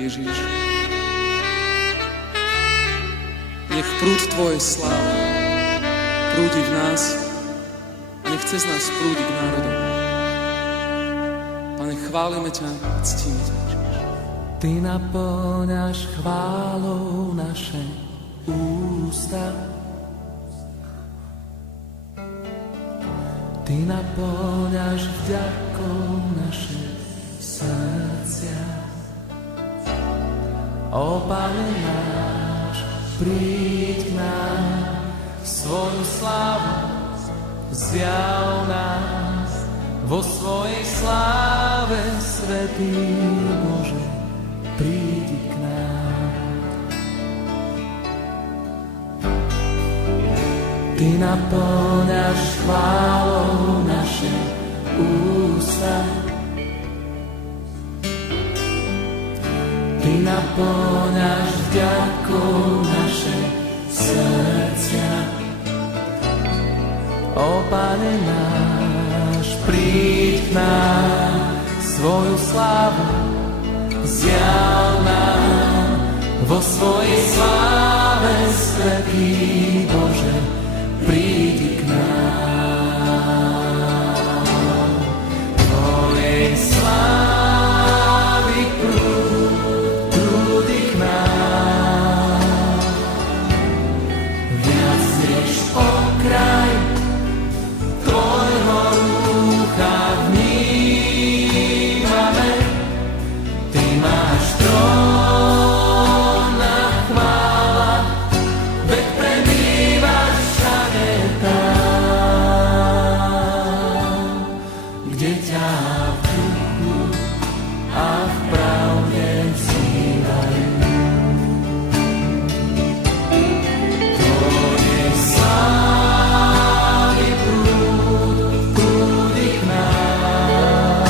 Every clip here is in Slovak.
Ježiš. Nech prúd Tvojej slávy prúdi v nás a nech cez nás prúdi k národom. Pane, chválime ťa a ctíme ťa, Ježiš. Ty naplňaš chválou naše ústa. Ty naplňaš vďakou naše srdcia. O Pane náš, príď k nám, svoju slávu zjav nás, vo svojej sláve, svätý Bože, príď k nám. Ty naplňaš chválou naše ústa. Ty naplňaš vďakou naše srdcia. O Pane náš, príď k nám, svoju slávu zjav nám, vo svojej sláve, svätý Bože, príď k nám. Tvojej slávy prúdi k nám, viac než okraj Tvojho rúcha vnímame. Ty máš trón a chvála, veď prebývaš všade tam, kde ťa v duchu a v pravde vzývajú. Tvojej slávy prúdi k nám,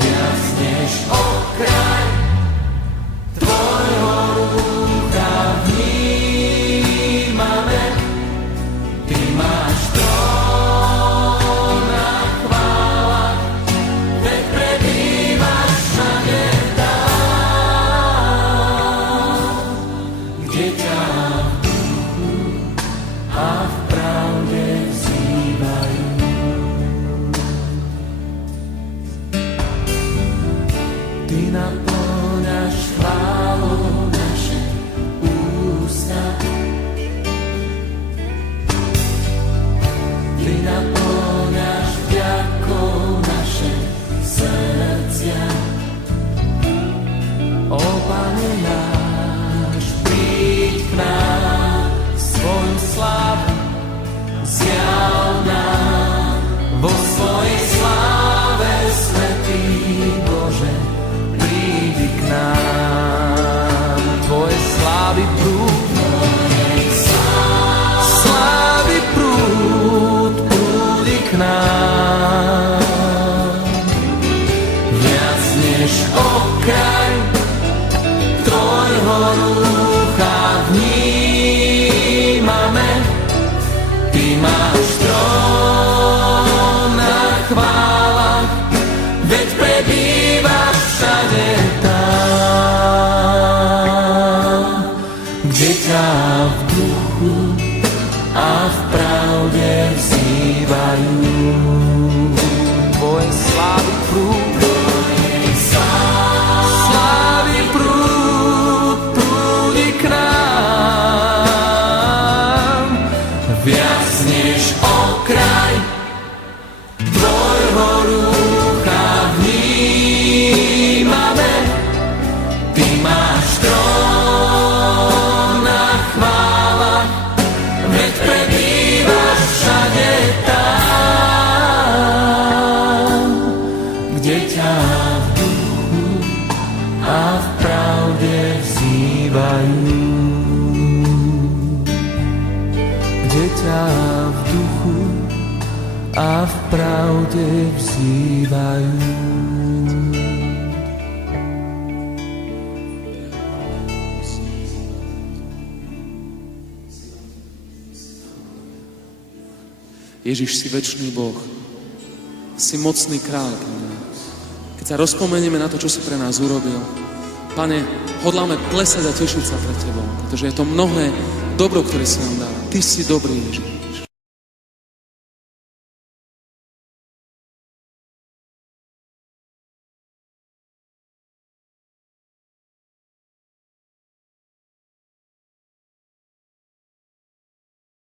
viac než okraj Tvojho rúcha vnímame. Ty máš trón a chvála, veď prebývaš všade tam, kde ťa v duchu a v pravde vzývajú. Ty naplňaš chválou naše ústa. Ty naplňaš vďakou naše srdcia. O Pane náš, príď k nám, svoju slávu zjav nám, vo svojej sláve, svätý Bože, príď k nám. Tvoje slávy prúdi k nám, viac než okraj Tvojho rúcha vnímame. Ty máš trón a chvála, veď prebývaš všade tam, kde ťa v duchu a v pravde vzývajú. Tvoje slávy prúdi k nám, viac než okraj Tvojho rúcha vnímame. Ty máš trón a chvála, veď prebývaš všade tam, kde ťa v duchu a v pravde vzývajú. Kde ťa v duchu a v pravde vzývajú. Ježiš, si večný Boh, si mocný kráľ. Keď sa rozpomenieme na to, čo si pre nás urobil. Pane, hodláme plesať a tešiť sa pred Tebou, pretože je to mnohé dobro, ktoré si nám dal. Ty si dobrý, Ježiš.